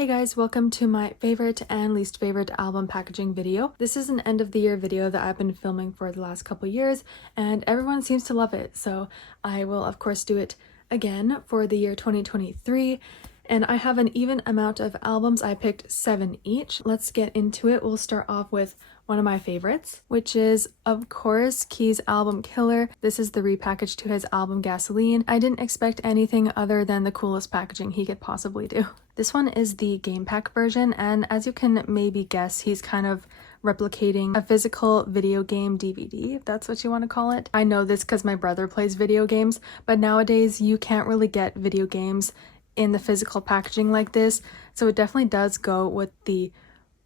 Hey guys, welcome to my favorite and least favorite album packaging video. This is an end of the year video that I've been filming for the last couple years and everyone seems to love it. So I will of course do it again for the year 2023. And I have an even amount of albums. I picked 7 each. Let's get into it. We'll start off with one of my favorites, which is of course Key's album Killer. This is the repackage to his album Gasoline. I didn't expect anything other than the coolest packaging he could possibly do. This one is the game pack version, and as you can maybe guess, he's kind of replicating a physical video game DVD, if that's what you want to call it. I know this because my brother plays video games, but nowadays you can't really get video games in the physical packaging like this, so it definitely does go with the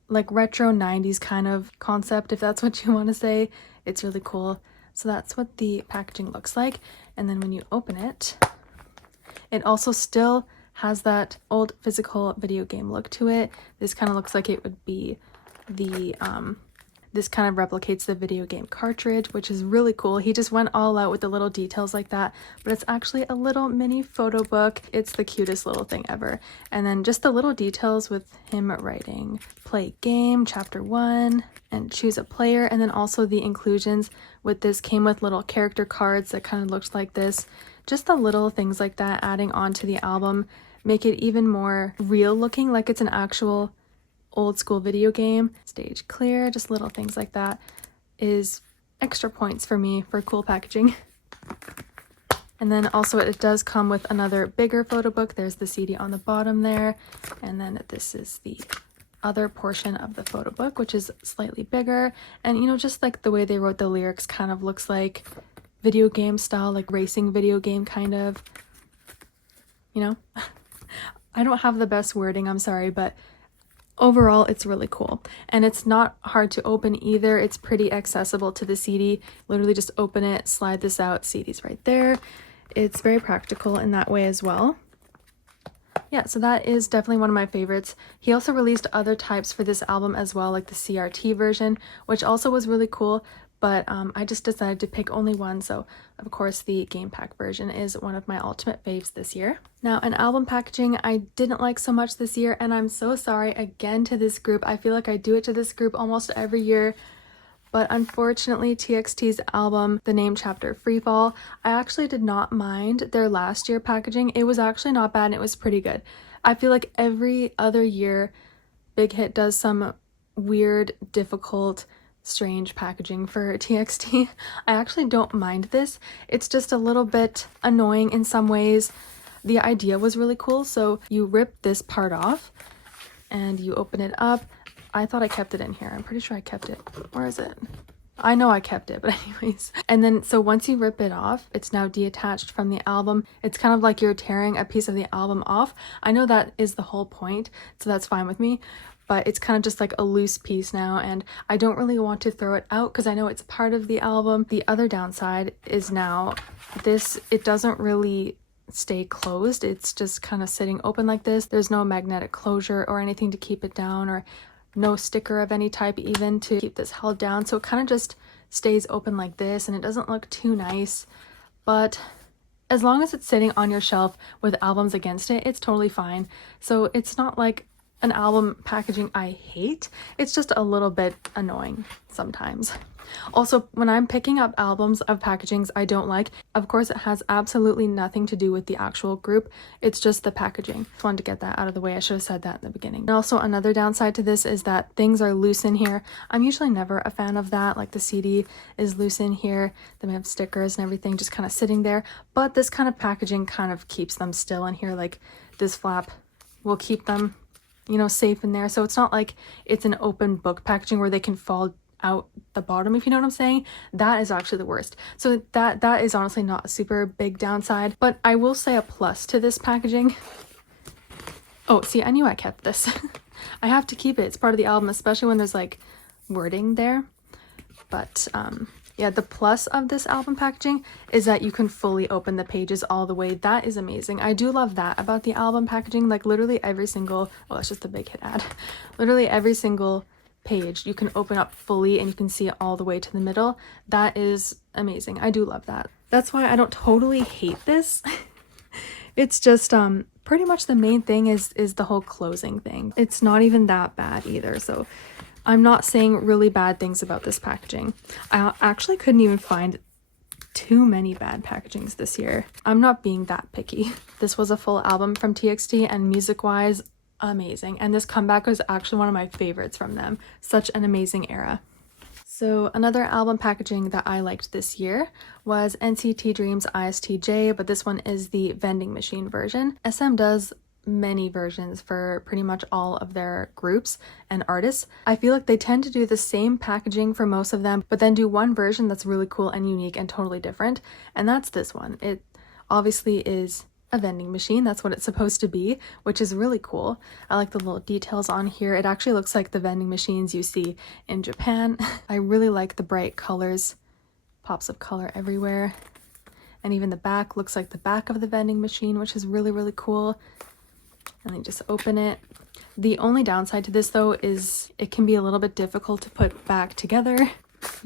like retro 90s kind of concept, if that's what you want to say. It's really cool. So that's what the packaging looks like, and then when you open it, it also still has that old physical video game look to it. This kind of looks like it would be the this kind of replicates the video game cartridge, which is really cool. He just went all out with the little details like that, but it's actually a little mini photo book. It's the cutest little thing ever. And then just the little details with him writing play game chapter 1 and choose a player, and then also the inclusions with this came with little character cards that kind of looked like this. Just the little things like that adding on to the album make it even more real looking, like it's an actual old school video game. Stage clear, just little things like that is extra points for me for cool packaging. And then also it does come with another bigger photo book. There's the CD on the bottom there, and then this is the other portion of the photo book, which is slightly bigger. And you know, just like the way they wrote the lyrics kind of looks like video game style, like racing video game kind of, you know. I don't have the best wording, I'm sorry, but overall it's really cool, and it's not hard to open either. It's pretty accessible to the CD. Literally just open it, slide this out, CD's right there. It's very practical in that way as well. Yeah, so that is definitely one of my favorites. He also released other types for this album as well, like the CRT version, which also was really cool, but I just decided to pick only one, so of course the game pack version is one of my ultimate faves this year. Now, an album packaging I didn't like so much this year, and I'm so sorry again to this group. I feel like I do it to this group almost every year, but unfortunately TXT's album, the name chapter Freefall, I actually did not mind their last year packaging. It was actually not bad and it was pretty good. I feel like every other year Big Hit does some weird, difficult, strange packaging for TXT. I actually don't mind this. It's just a little bit annoying in some ways. The idea was really cool. So you rip this part off and you open it up. I thought I kept it in here. I'm pretty sure I kept it. Where is it? I know I kept it, but anyways. And then so once you rip it off, it's now detached from the album. It's kind of like you're tearing a piece of the album off. I know that is the whole point, so that's fine with me. But it's kind of just like a loose piece now, and I don't really want to throw it out because I know it's part of the album. The other downside is now this, it doesn't really stay closed. It's just kind of sitting open like this. There's no magnetic closure or anything to keep it down, or no sticker of any type even to keep this held down. So it kind of just stays open like this, and it doesn't look too nice. But as long as it's sitting on your shelf with albums against it, it's totally fine. So it's not like an album packaging I hate. It's just a little bit annoying sometimes. Also, when I'm picking up albums of packagings I don't like, of course it has absolutely nothing to do with the actual group. It's just the packaging. Just wanted to get that out of the way. I should have said that in the beginning. And also another downside to this is that things are loose in here. I'm usually never a fan of that. Like the CD is loose in here. Then we have stickers and everything just kind of sitting there. But this kind of packaging kind of keeps them still in here. Like this flap will keep them, you know, safe in there. So it's not like it's an open book packaging where they can fall out the bottom, if you know what I'm saying. That is actually the worst. So that is honestly not a super big downside, but I will say a plus to this packaging. Oh, see, I knew I kept this. I have to keep it. It's part of the album, especially when there's like wording there. But yeah, the plus of this album packaging is that you can fully open the pages all the way. That is amazing. I do love that about the album packaging. Like literally every single, oh, that's just a Big Hit ad. Literally every single page you can open up fully and you can see it all the way to the middle. That is amazing. I do love that. That's why I don't totally hate this. It's just pretty much the main thing is the whole closing thing. It's not even that bad either, so I'm not saying really bad things about this packaging. I actually couldn't even find too many bad packagings this year. I'm not being that picky. This was a full album from TXT, and music-wise, amazing. And this comeback was actually one of my favorites from them. Such an amazing era. So another album packaging that I liked this year was NCT Dream's ISTJ, but this one is the vending machine version. SM does many versions for pretty much all of their groups and artists. I feel like they tend to do the same packaging for most of them, but then do one version that's really cool and unique and totally different, and that's this one. It obviously is a vending machine. That's what it's supposed to be, which is really cool. I like the little details on here. It actually looks like the vending machines you see in Japan. I really like the bright colors, pops of color everywhere, and even the back looks like the back of the vending machine, which is really, really cool. And then just open it. The only downside to this though is it can be a little bit difficult to put back together.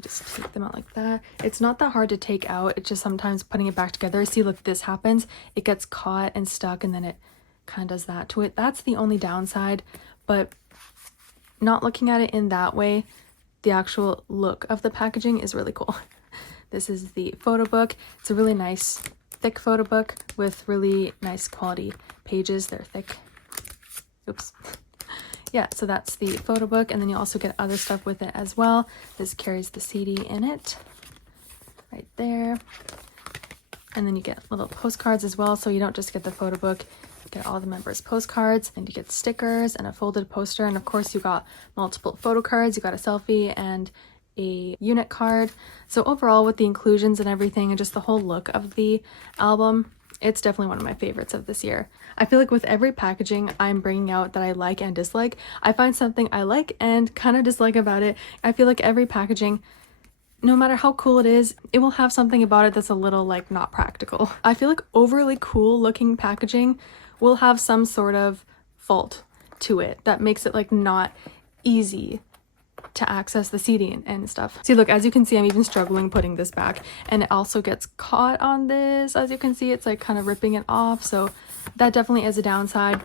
Just take them out like that. It's not that hard to take out, it's just sometimes putting it back together. See, look, this happens. It gets caught and stuck, and then it kind of does that to it. That's the only downside, but not looking at it in that way, the actual look of the packaging is really cool. This is the photo book. It's a really nice thick photo book with really nice quality pages. They're thick. Oops. Yeah, so that's the photo book, and then you also get other stuff with it as well. This carries the CD in it right there, and then you get little postcards as well, so you don't just get the photo book, you get all the members' postcards, and you get stickers and a folded poster, and of course you got multiple photo cards. You got a selfie and a unit card. So overall, with the inclusions and everything and just the whole look of the album, it's definitely one of my favorites of this year. I feel like with every packaging I'm bringing out that I like and dislike, I find something I like and kind of dislike about it. I feel like every packaging, no matter how cool it is, it will have something about it that's a little like not practical. I feel like overly cool looking packaging will have some sort of fault to it that makes it like not easy to access the CD and stuff. See, look, as you can see, I'm even struggling putting this back, and it also gets caught on this. As you can see, it's like kind of ripping it off, so that definitely is a downside.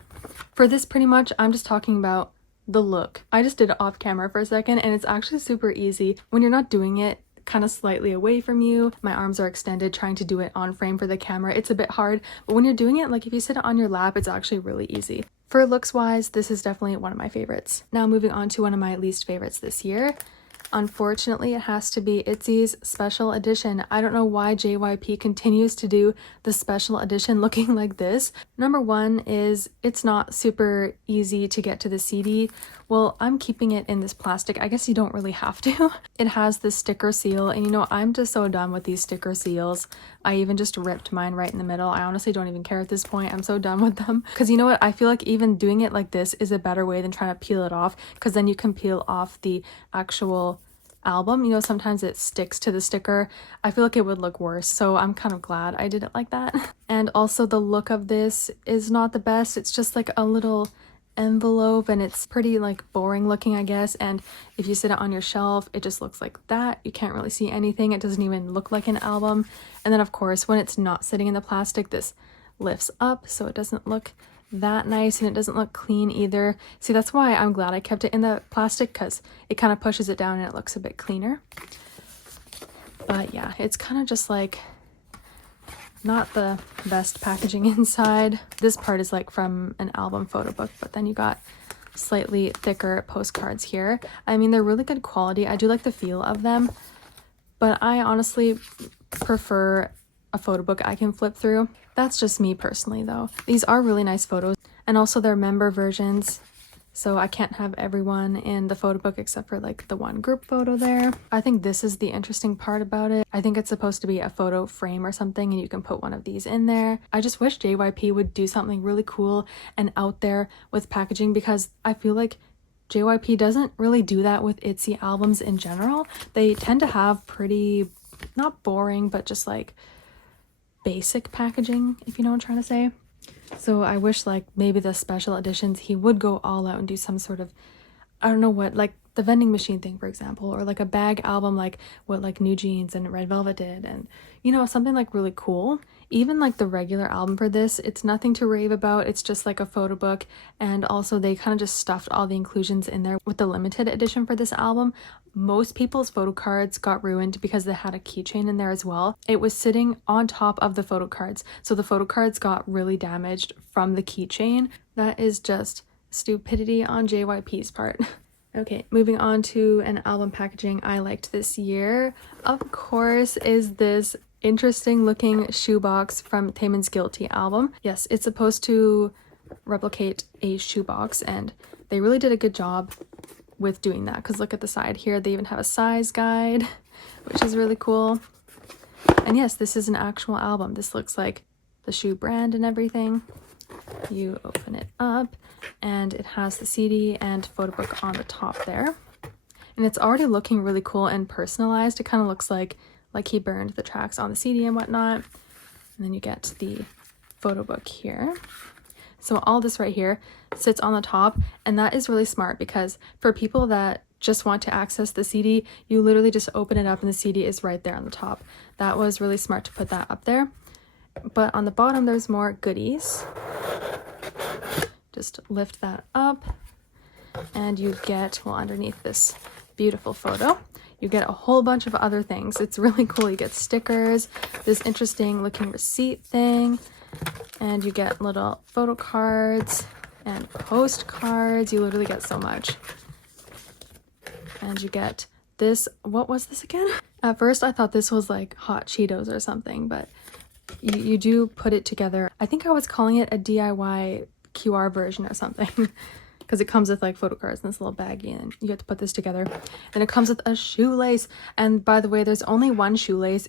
For this, pretty much, I'm just talking about the look. I just did it off camera for a second, and it's actually super easy when you're not doing it kind of slightly away from you. My arms are extended trying to do it on frame for the camera. It's a bit hard, but when you're doing it, like if you sit it on your lap, it's actually really easy. For looks wise, this is definitely one of my favorites. Now moving on to one of my least favorites this year. Unfortunately, it has to be Itzy's special edition. I don't know why JYP continues to do the special edition looking like this. Number one is it's not super easy to get to the CD. Well, I'm keeping it in this plastic. I guess you don't really have to. It has this sticker seal, and you know, I'm just so done with these sticker seals. I even just ripped mine right in the middle. I honestly don't even care at this point. I'm so done with them. Because you know what? I feel like even doing it like this is a better way than trying to peel it off, because then you can peel off the actual album. You know, sometimes it sticks to the sticker. I feel like it would look worse, so I'm kind of glad I did it like that. And also the look of this is not the best. It's just like a little envelope, and it's pretty like boring looking, I guess. And if you sit it on your shelf, it just looks like that. You can't really see anything. It doesn't even look like an album. And then of course, when it's not sitting in the plastic, this lifts up, so it doesn't look that nice, and it doesn't look clean either. See, that's why I'm glad I kept it in the plastic, because it kind of pushes it down and it looks a bit cleaner. But yeah, it's kind of just like not the best packaging inside. This part is like from an album photo book, but then you got slightly thicker postcards here. I mean, they're really good quality. I do like the feel of them, but I honestly prefer a photo book I can flip through. That's just me personally though. These are really nice photos, and also they're member versions, so I can't have everyone in the photo book except for like the one group photo there. I think this is the interesting part about it. I think it's supposed to be a photo frame or something, and you can put one of these in there. I just wish JYP would do something really cool and out there with packaging, because I feel like JYP doesn't really do that with Itzy albums in general. They tend to have pretty, not boring, but just like basic packaging, if you know what I'm trying to say. So I wish like maybe the special editions he would go all out and do some sort of, I don't know what, like the vending machine thing, for example, or like a bag album like what like New Jeans and Red Velvet did, and you know, something like really cool. Even like the regular album for this, it's nothing to rave about. It's just like a photo book, and also they kind of just stuffed all the inclusions in there with the limited edition for this album. Most people's photo cards got ruined because they had a keychain in there as well. It was sitting on top of the photo cards, so the photo cards got really damaged from the keychain. That is just stupidity on JYP's part. Okay, moving on to an album packaging I liked this year, of course, is this interesting looking shoebox from Taemin's Guilty album. Yes, it's supposed to replicate a shoebox, and they really did a good job with doing that, because look at the side here, they even have a size guide, which is really cool. And yes, this is an actual album. This looks like the shoe brand and everything. You open it up and it has the CD and photo book on the top there, and it's already looking really cool and personalized. It kind of looks like he burned the tracks on the CD and whatnot. And then you get the photo book here. So all this right here sits on the top, and that is really smart, because for people that just want to access the CD, you literally just open it up and the CD is right there on the top. That was really smart to put that up there. But on the bottom there's more goodies. Just lift that up and you get, well, underneath this beautiful photo, you get a whole bunch of other things. It's really cool. You get stickers, this interesting looking receipt thing, and you get little photo cards and postcards. You literally get so much. And you get this, what was this again? At first I thought this was like hot Cheetos or something, but you do put it together. I think I was calling it a DIY QR version or something, because it comes with like photo cards in this little baggie, and you have to put this together. And it comes with a shoelace, and by the way, there's only one shoelace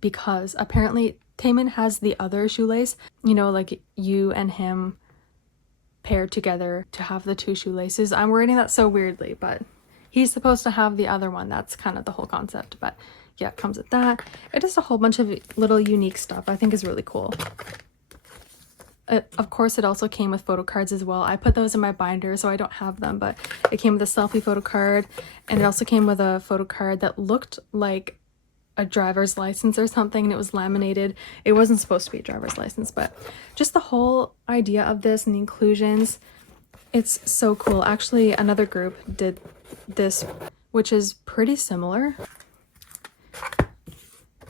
because apparently Taemin has the other shoelace, you know, like you and him paired together to have the two shoelaces. I'm wording that so weirdly, but he's supposed to have the other one. That's kind of the whole concept. But yeah, it comes with that. It is a whole bunch of little unique stuff I think is really cool. Of course, it also came with photo cards as well. I put those in my binder, so I don't have them, but it came with a selfie photo card, and it also came with a photo card that looked like a driver's license or something, and it was laminated. It wasn't supposed to be a driver's license, but just the whole idea of this and the inclusions, it's so cool. Actually, another group did this, which is pretty similar.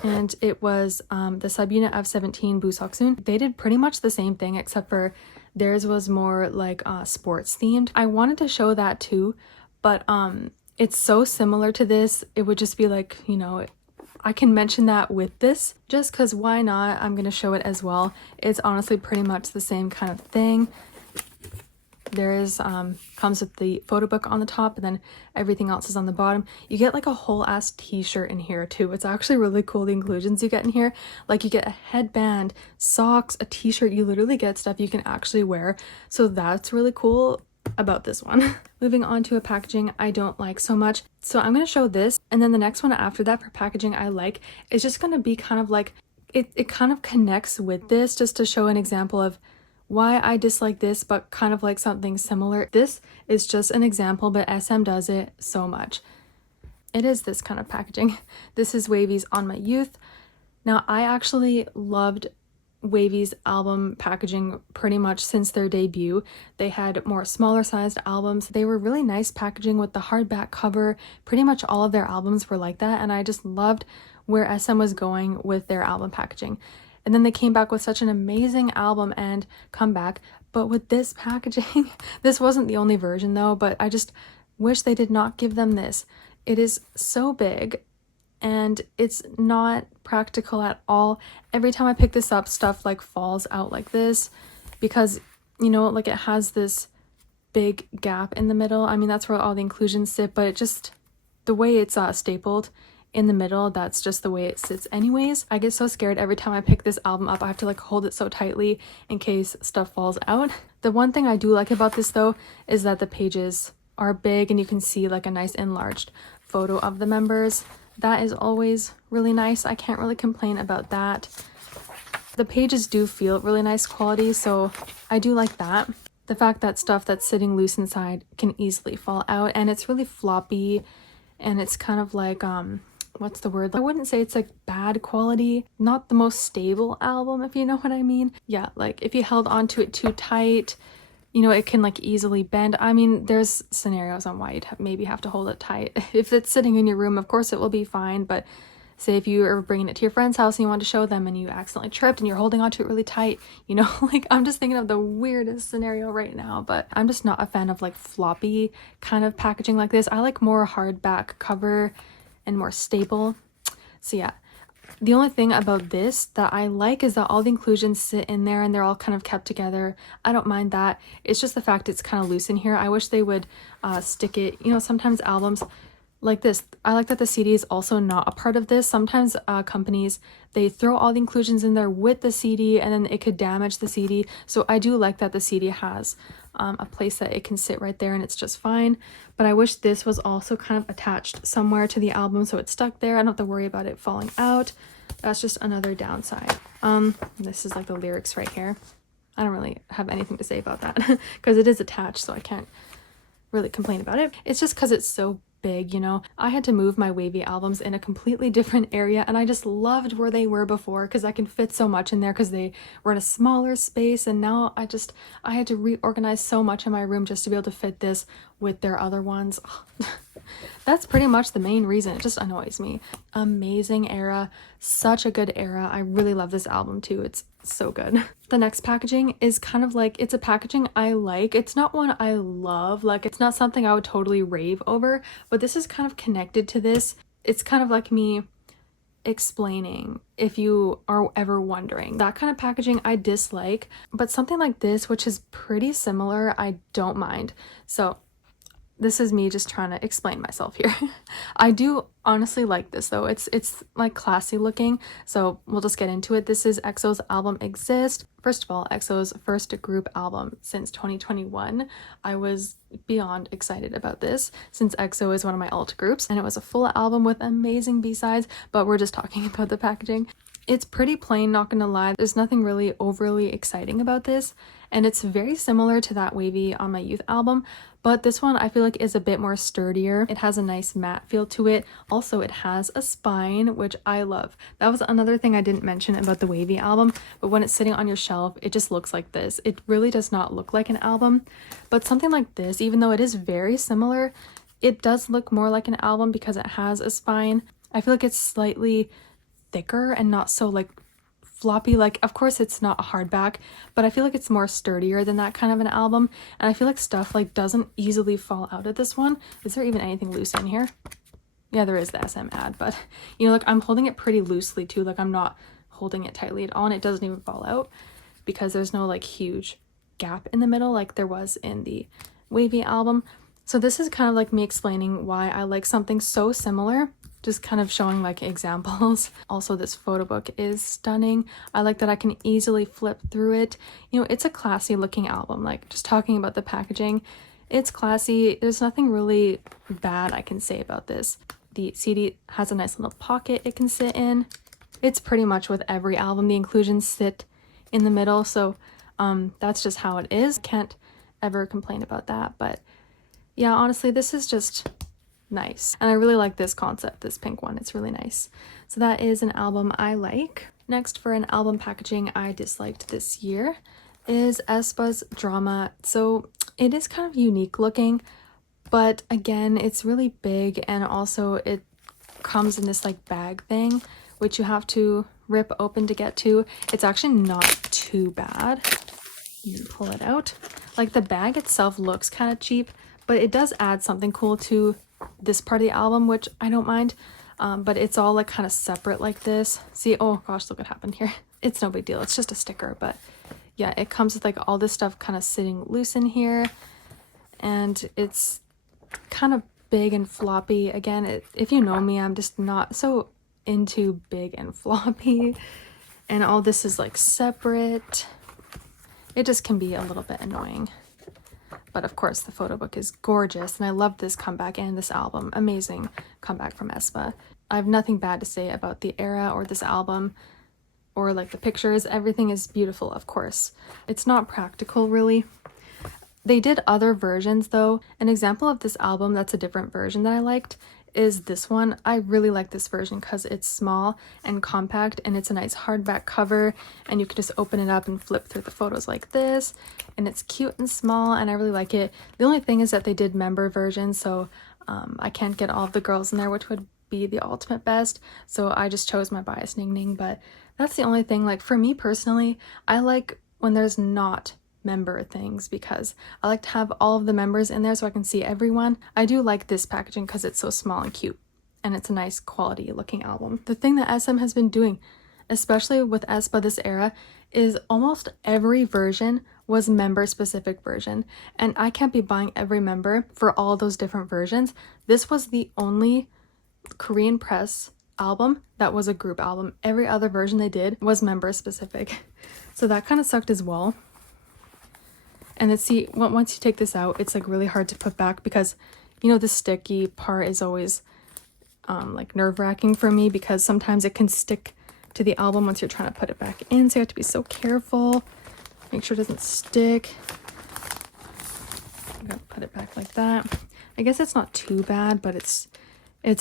And it was the subunit of 17, Busoksun. They did pretty much the same thing, except for theirs was more like sports themed. I wanted to show that too, but it's so similar to this, it would just be like, you know, I can mention that with this just because why not? I'm gonna show it as well. It's honestly pretty much the same kind of thing. There is comes with the photo book on the top, and then everything else is on the bottom. You get like a whole ass t-shirt in here too. It's actually really cool, the inclusions you get in here. Like you get a headband, socks, a t-shirt. You literally get stuff you can actually wear, so that's really cool about this one. Moving on to a packaging I don't like so much, so I'm gonna show this, and then the next one after that for packaging I like is just gonna be kind of like it kind of connects with this, just to show an example of why I dislike this, but kind of like something similar. This is just an example, but SM does it so much. It is this kind of packaging. This is WayV's On My Youth. Now, I actually loved WayV's album packaging pretty much since their debut. They had more smaller sized albums. They were really nice packaging with the hardback cover. Pretty much all of their albums were like that, and I just loved where SM was going with their album packaging. And then they came back with such an amazing album and comeback, but with this packaging, this wasn't the only version though, but I just wish they did not give them this. It is so big and it's not practical at all. Every time I pick this up, stuff like falls out like this because, you know, like it has this big gap in the middle. I mean, that's where all the inclusions sit, but it just, the way it's stapled in the middle, that's just the way it sits anyways. I get so scared every time I pick this album up. I have to like hold it so tightly in case stuff falls out. The one thing I do like about this though is that the pages are big and you can see like a nice enlarged photo of the members. That is always really nice. I can't really complain about that. The pages do feel really nice quality, so I do like that. the fact that stuff that's sitting loose inside can easily fall out, and it's really floppy, and it's kind of like what's the word? I wouldn't say it's like bad quality, not the most stable album, if you know what I mean. Yeah, like if you held onto it too tight, you know, it can like easily bend. I mean, there's scenarios on why you'd maybe have to hold it tight. If it's sitting in your room, of course it will be fine, but say if you are bringing it to your friend's house and you want to show them and you accidentally tripped and you're holding onto it really tight, you know, like I'm just thinking of the weirdest scenario right now, but I'm just not a fan of like floppy kind of packaging like this. I like more hardback cover and more stable. So yeah, the only thing about this that I like is that all the inclusions sit in there and they're all kind of kept together. I don't mind that. It's just the fact it's kind of loose in here. I wish they would stick it, you know, sometimes albums like this, I like that the CD is also not a part of this. Sometimes companies, they throw all the inclusions in there with the CD and then it could damage the CD. So I do like that the CD has a place that it can sit right there and it's just fine. But I wish this was also kind of attached somewhere to the album so it's stuck there. I don't have to worry about it falling out. That's just another downside. This is like the lyrics right here. I don't really have anything to say about that because it is attached, so I can't really complain about it. It's just because it's so big, you know. I had to move my WayV albums in a completely different area and I just loved where they were before because I can fit so much in there because they were in a smaller space, and now I had to reorganize so much in my room just to be able to fit this with their other ones. That's pretty much the main reason. It just annoys me. Amazing era, such a good era. I really love this album too. It's so good. The next packaging is kind of like, it's a packaging I like. It's not one I love, like it's not something I would totally rave over, but this is kind of connected to this. It's kind of like me explaining, if you are ever wondering. That kind of packaging I dislike, but something like this, which is pretty similar, I don't mind. So this is me just trying to explain myself here. I do honestly like this though. It's like classy looking, so we'll just get into it. This is EXO's album Exist. First of all, EXO's first group album since 2021. I was beyond excited about this since EXO is one of my alt groups, and it was a full album with amazing B-sides, but we're just talking about the packaging. It's pretty plain, not gonna lie. There's nothing really overly exciting about this, and it's very similar to that WayV on my youth album, but this one I feel like is a bit more sturdier. It has a nice matte feel to it. Also, it has a spine, which I love. That was another thing I didn't mention about the WayV album, but when it's sitting on your shelf, it just looks like this. It really does not look like an album, but something like this, even though it is very similar, it does look more like an album because it has a spine. I feel like it's slightly thicker and not so like floppy. Like, of course it's not a hardback, but I feel like it's more sturdier than that kind of an album, and I feel like stuff like doesn't easily fall out of this one. Is there even anything loose in here? Yeah, there is the SM ad, but you know, like I'm holding it pretty loosely too. Like I'm not holding it tightly at all, and it doesn't even fall out because there's no like huge gap in the middle like there was in the WayV album. So this is kind of like me explaining why I like something so similar, just kind of showing like examples. Also, this photo book is stunning. I like that I can easily flip through it. You know, it's a classy looking album. Like, just talking about the packaging, it's classy. There's nothing really bad I can say about this. The CD has a nice little pocket it can sit in. It's pretty much with every album, the inclusions sit in the middle, so that's just how it is. Can't ever complain about that. But yeah, honestly, this is just nice, and I really like this concept, this pink one. It's really nice. So that is an album I like. Next, for an album packaging I disliked this year is aespa's Drama. So it is kind of unique looking, but again, it's really big, and also it comes in this like bag thing which you have to rip open to get to. It's actually not too bad. You can pull it out. Like, the bag itself looks kind of cheap, but it does add something cool to this part of the album, which I don't mind. But it's all like kind of separate like this. See, oh gosh, look what happened here. It's no big deal, it's just a sticker, but yeah, it comes with like all this stuff kind of sitting loose in here, and it's kind of big and floppy. Again, if you know me, I'm just not so into big and floppy, and all this is like separate. It just can be a little bit annoying. But of course, the photo book is gorgeous, and I love this comeback and this album. Amazing comeback from aespa. I have nothing bad to say about the era or this album or like the pictures. Everything is beautiful, of course. It's not practical, really. They did other versions though. An example of this album that's a different version that I liked is this one. I really like this version because it's small and compact, and it's a nice hardback cover, and you can just open it up and flip through the photos like this, and it's cute and small, and I really like it. The only thing is that they did member versions, so I can't get all of the girls in there, which would be the ultimate best, so I just chose my bias Ning Ning. But that's the only thing. Like, for me personally, I like when there's not member things because I like to have all of the members in there so I can see everyone. I do like this packaging because it's so small and cute, and it's a nice quality looking album. The thing that SM has been doing, especially with aespa this era, is almost every version was member specific version, and I can't be buying every member for all those different versions. This was the only Korean press album that was a group album. Every other version they did was member specific, so that kind of sucked as well. And then see, once you take this out, it's like really hard to put back because, you know, the sticky part is always like nerve-wracking for me because sometimes it can stick to the album once you're trying to put it back in, so you have to be so careful, make sure it doesn't stick. I'm gonna put it back like that. I guess it's not too bad, but it's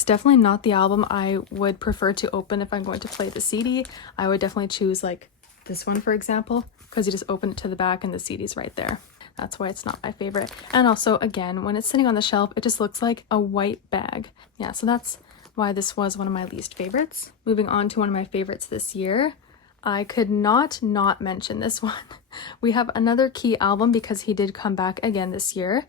definitely not the album I would prefer to open if I'm going to play the CD. I would definitely choose like this one, for example, because you just open it to the back and the CD's right there. That's why it's not my favorite. And also, again, when it's sitting on the shelf, it just looks like a white bag. Yeah, so that's why this was one of my least favorites. Moving on to one of my favorites this year, I could not mention this one. We have another Key album because he did come back again this year.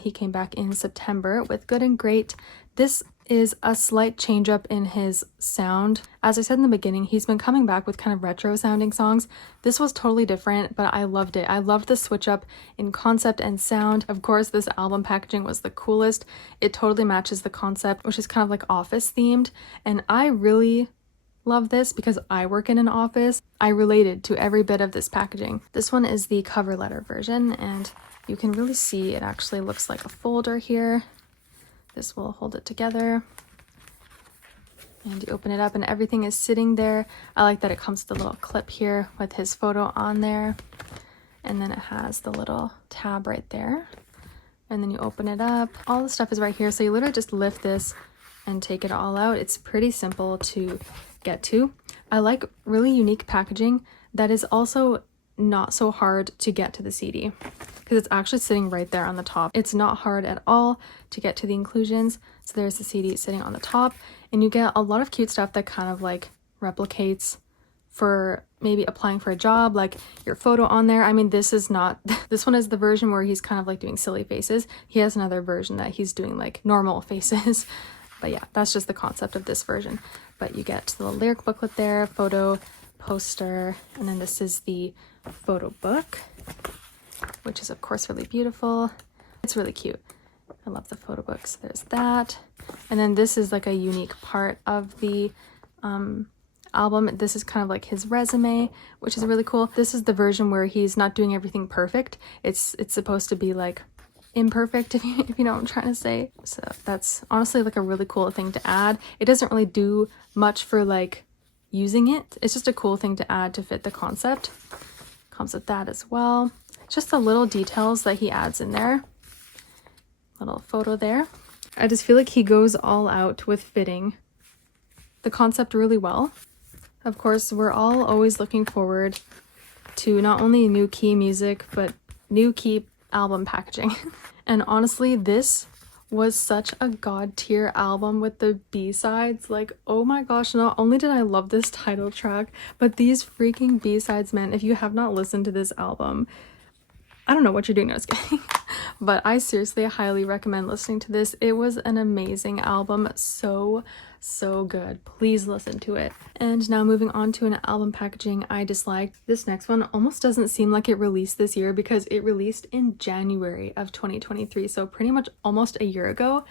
He came back in September with Good and Great. This is a slight change up in his sound. As I said in the beginning, he's been coming back with kind of retro sounding songs. This was totally different, but I loved it. I loved the switch up in concept and sound. Of course, this album packaging was the coolest. It totally matches the concept, which is kind of like office themed. And I really love this because I work in an office. I related to every bit of this packaging. This one is the cover letter version, and you can really see it actually looks like a folder here. This will hold it together, and you open it up and everything is sitting there. I like that it comes with a little clip here with his photo on there, and then it has the little tab right there, and then you open it up. All the stuff is right here, so you literally just lift this and take it all out. It's pretty simple to get to. I like really unique packaging that is also not so hard to get to the CD because it's actually sitting right there on the top. It's not hard at all to get to the inclusions. So there's the CD sitting on the top, and you get a lot of cute stuff that kind of like replicates for maybe applying for a job, like your photo on there. I mean, this is not, this one is the version where he's kind of like doing silly faces. He has another version that he's doing like normal faces. But yeah, that's just the concept of this version. But you get the little lyric booklet there, photo, poster, and then this is the photo book, which is of course really beautiful. It's really cute. I love the photo books. There's that. And then this is like a unique part of the album. This is kind of like his resume, which is really cool. This is the version where he's not doing everything perfect. It's supposed to be like imperfect, if you know what I'm trying to say. So that's honestly like a really cool thing to add. It doesn't really do much for like using it. It's just a cool thing to add to fit the concept. Comes with that as well. Just the little details that he adds in there. Little photo there. I just feel like he goes all out with fitting the concept really well. Of course, we're all always looking forward to not only new Key music, but new Key album packaging. And honestly, this was such a god tier album with the B-sides. Like, oh my gosh, not only did I love this title track, but these freaking B-sides, man. If you have not listened to this album, I don't know what you're doing. No, just kidding. But I seriously highly recommend listening to this. It was an amazing album. So good. Please listen to it. And now moving on to an album packaging I disliked. This next one almost doesn't seem like it released this year because it released in January of 2023. So pretty much almost a year ago.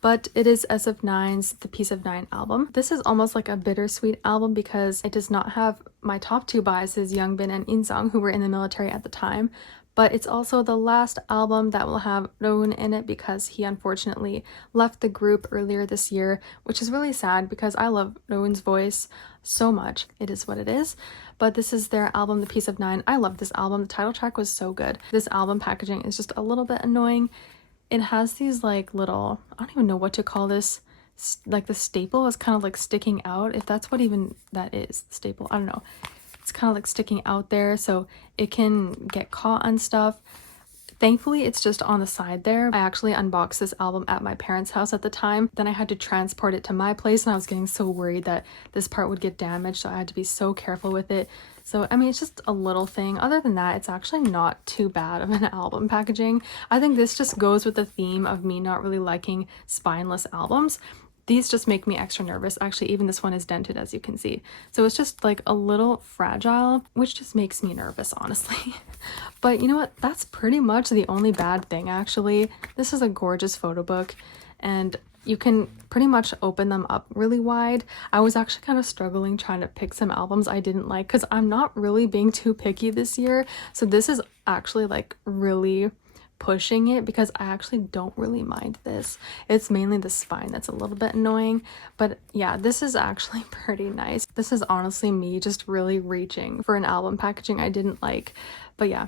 But it is SF9's The Piece of Nine album. This is almost like a bittersweet album because it does not have my top two biases, Youngbin and Insung, who were in the military at the time. but it's also the last album that will have Rowoon in it because he unfortunately left the group earlier this year, which is really sad because I love Rowoon's voice so much. It is what it is. But this is their album, The Piece of Nine. I love this album. The title track was so good. This album packaging is just a little bit annoying. It has these like little, I don't even know what to call this, like the staple is kind of like sticking out, if that's what even that is, staple, I don't know. It's kind of like sticking out there, so it can get caught on stuff. Thankfully, it's just on the side there. I actually unboxed this album at my parents' house at the time. Then I had to transport it to my place, and I was getting so worried that this part would get damaged, so I had to be so careful with it. So, I mean, it's just a little thing. Other than that, it's actually not too bad of an album packaging. I think this just goes with the theme of me not really liking spineless albums. These just make me extra nervous. Actually, even this one is dented, as you can see. So it's just like a little fragile, which just makes me nervous, honestly. But you know what? That's pretty much the only bad thing, actually. This is a gorgeous photo book, and you can pretty much open them up really wide. I was actually kind of struggling trying to pick some albums I didn't like because I'm not really being too picky this year. So this is actually like really pushing it because I actually don't really mind this. It's mainly the spine that's a little bit annoying, but yeah, this is actually pretty nice. This is honestly me just really reaching for an album packaging I didn't like. But yeah,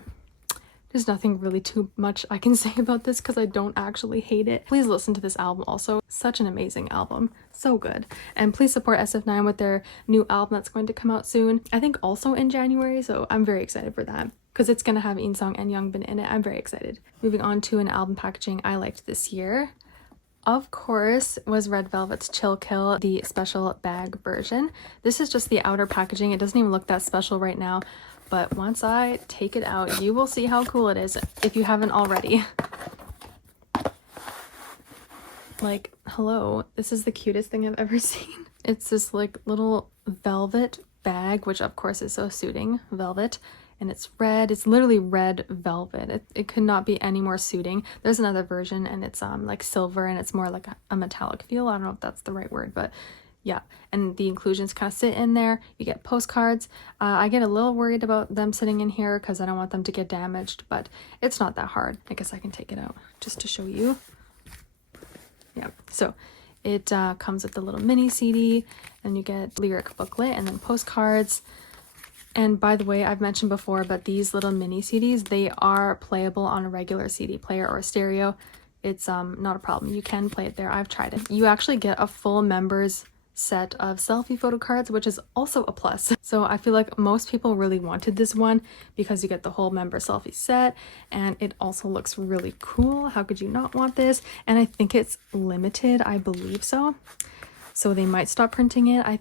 there's nothing really too much I can say about this because I don't actually hate it. Please listen to this album also. Such an amazing album. So good. And please support SF9 with their new album that's going to come out soon. I think also in January, so I'm very excited for that because it's going to have Insung and Youngbin in it. I'm very excited. Moving on to an album packaging I liked this year, of course, was Red Velvet's Chill Kill, the special bag version. This is just the outer packaging. It doesn't even look that special right now, but once I take it out, you will see how cool it is if you haven't already. Like, hello, this is the cutest thing I've ever seen. It's this like little velvet bag, which of course is so suiting, velvet. And it's red. It's literally red velvet. It could not be any more suiting. There's another version and it's like silver and it's more like a metallic feel. I don't know if that's the right word, but yeah. And the inclusions kind of sit in there. You get postcards. I get a little worried about them sitting in here because I don't want them to get damaged, but it's not that hard. I guess I can take it out just to show you. Yeah, so it comes with the little mini CD, and you get lyric booklet and then postcards. And by the way, I've mentioned before, but these little mini CDs, they are playable on a regular CD player or a stereo. It's not a problem. You can play it there. I've tried it. You actually get a full members set of selfie photo cards, which is also a plus. So I feel like most people really wanted this one because you get the whole member selfie set and it also looks really cool. How could you not want this? And I think it's limited, I believe so. So they might stop printing it. I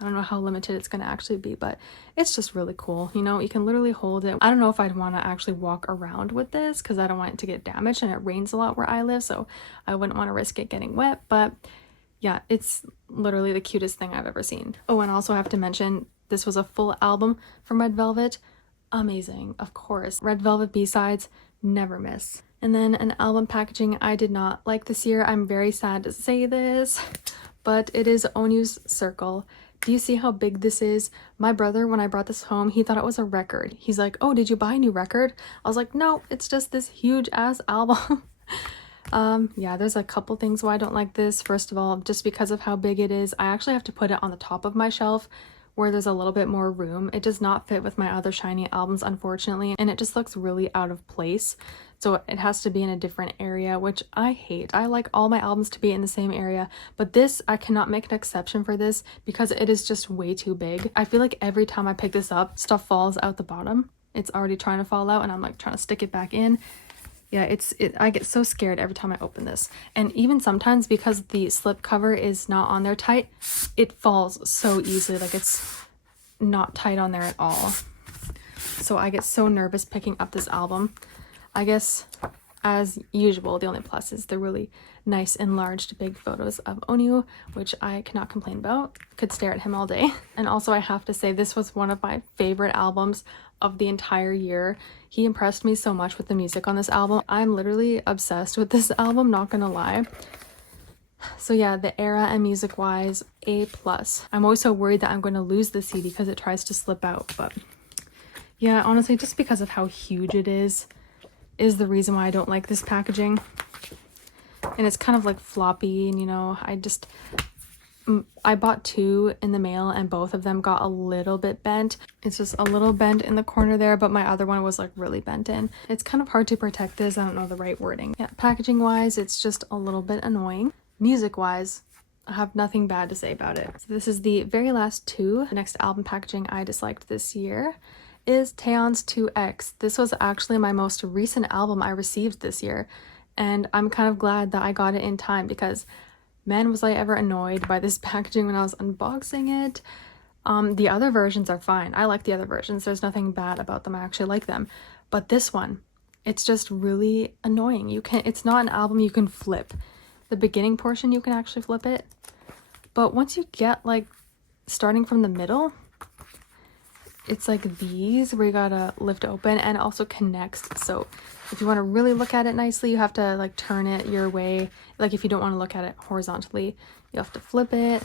don't know how limited it's going to actually be, but it's just really cool. You know, you can literally hold it. I don't know if I'd want to actually walk around with this because I don't want it to get damaged, and it rains a lot where I live, so I wouldn't want to risk it getting wet. But yeah, it's literally the cutest thing I've ever seen. Oh, and also I have to mention, this was a full album from Red Velvet. Amazing, of course. Red Velvet B-sides, never miss. And then an album packaging I did not like this year. I'm very sad to say this, but it is Onew's Circle. Do you see how big this is? My brother, when I brought this home, he thought it was a record. He's like, oh, did you buy a new record? I was like, no, it's just this huge ass album. Yeah, there's a couple things why I don't like this. First of all, just because of how big it is, I actually have to put it on the top of my shelf where there's a little bit more room. It does not fit with my other shiny albums, unfortunately, and it just looks really out of place. So it has to be in a different area, which I hate. I like all my albums to be in the same area, but this, I cannot make an exception for this because it is just way too big. I feel like every time I pick this up, stuff falls out the bottom. It's already trying to fall out and I'm like trying to stick it back in. Yeah, I get so scared every time I open this. And even sometimes because the slip cover is not on there tight, it falls so easily. Like it's not tight on there at all. So I get so nervous picking up this album. I guess, as usual, the only plus is the really nice enlarged big photos of Onew, which I cannot complain about. Could stare at him all day. And also I have to say this was one of my favorite albums of the entire year. He impressed me so much with the music on this album. I'm literally obsessed with this album, not gonna lie. So yeah, the era and music wise, A+. I'm always so worried that I'm going to lose the CD because it tries to slip out, but Yeah, honestly, just because of how huge it is the reason why I don't like this packaging. And it's kind of like floppy, and you know, I bought 2 in the mail and both of them got a little bit bent. It's just a little bent in the corner there, but my other one was like really bent in. It's kind of hard to protect this. I don't know the right wording. Yeah, packaging wise, it's just a little bit annoying. Music wise, I have nothing bad to say about it. So this is the very last 2. The next album packaging I disliked this year is Taeyeon's 2X. This was actually my most recent album I received this year, and I'm kind of glad that I got it in time because man, was I ever annoyed by this packaging when I was unboxing it. The other versions are fine. I like the other versions. There's nothing bad about them. I actually like them. But this one, it's just really annoying. It's not an album you can flip. The beginning portion, you can actually flip it. But once you get like starting from the middle, it's like these where you gotta lift open, and it also connects. So if you want to really look at it nicely, you have to like turn it your way. Like if you don't want to look at it horizontally, you have to flip it.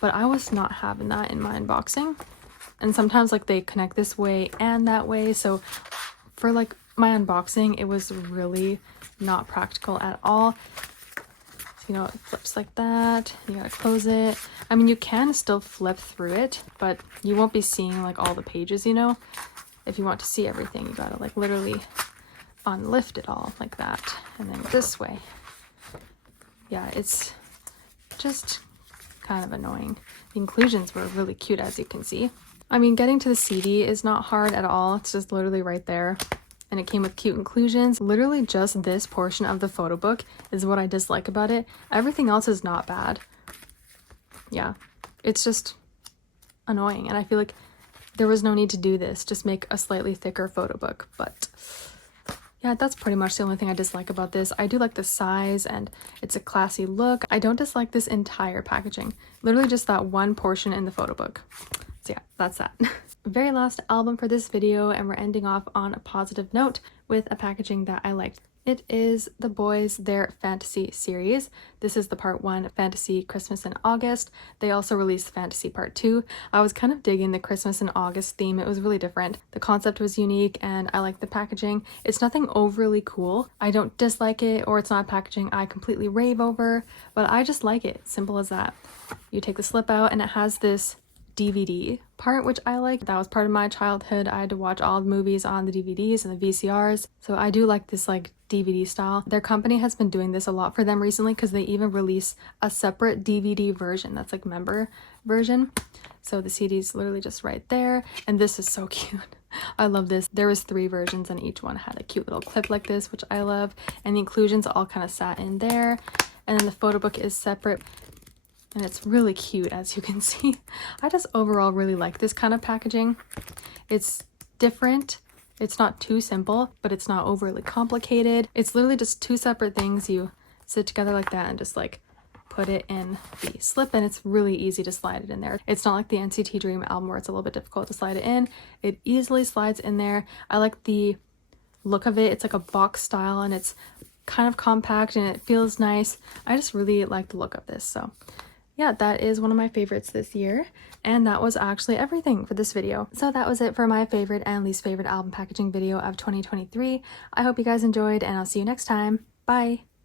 But I was not having that in my unboxing. And sometimes like they connect this way and that way. So for like my unboxing, it was really not practical at all. You know, it flips like that. You gotta close it. I mean, you can still flip through it, but you won't be seeing like all the pages, you know. If you want to see everything, you gotta like literally unlift it all like that, and then this way. Yeah, it's just kind of annoying. The inclusions were really cute, as you can see. I mean, getting to the CD is not hard at all. It's just literally right there. And it came with cute inclusions. Literally just this portion of the photo book is what I dislike about it. Everything else is not bad. Yeah, it's just annoying. And I feel like there was no need to do this. Just make a slightly thicker photo book. But yeah, that's pretty much the only thing I dislike about this. I do like the size and it's a classy look. I don't dislike this entire packaging. Literally just that one portion in the photo book. So yeah, that's that. Very last album for this video, and we're ending off on a positive note with a packaging that I liked. It is the Boyz, their Fantasy series. This is the part 1, Fantasy Christmas in August. They also released Fantasy part 2. I was kind of digging the Christmas in August theme. It was really different. The concept was unique and I like the packaging. It's nothing overly cool. I don't dislike it, or it's not packaging I completely rave over, but I just like it. Simple as that. You take the slip out and it has this DVD part, which I like. That was part of my childhood. I had to watch all the movies on the DVDs and the VCRs. So I do like this like DVD style. Their company has been doing this a lot for them recently because they even release a separate DVD version that's like member version. So the CD's literally just right there. And this is so cute. I love this. There was 3 versions and each one had a cute little clip like this, which I love. And the inclusions all kind of sat in there. And then the photo book is separate. And it's really cute, as you can see. I just overall really like this kind of packaging. It's different. It's not too simple, but it's not overly complicated. It's literally just 2 separate things. You sit together like that and just like put it in the slip, and it's really easy to slide it in there. It's not like the NCT Dream album where it's a little bit difficult to slide it in. It easily slides in there. I like the look of it. It's like a box style and it's kind of compact and it feels nice. I just really like the look of this. So yeah, that is one of my favorites this year, and that was actually everything for this video. So that was it for my favorite and least favorite album packaging video of 2023. I hope you guys enjoyed, and I'll see you next time. Bye!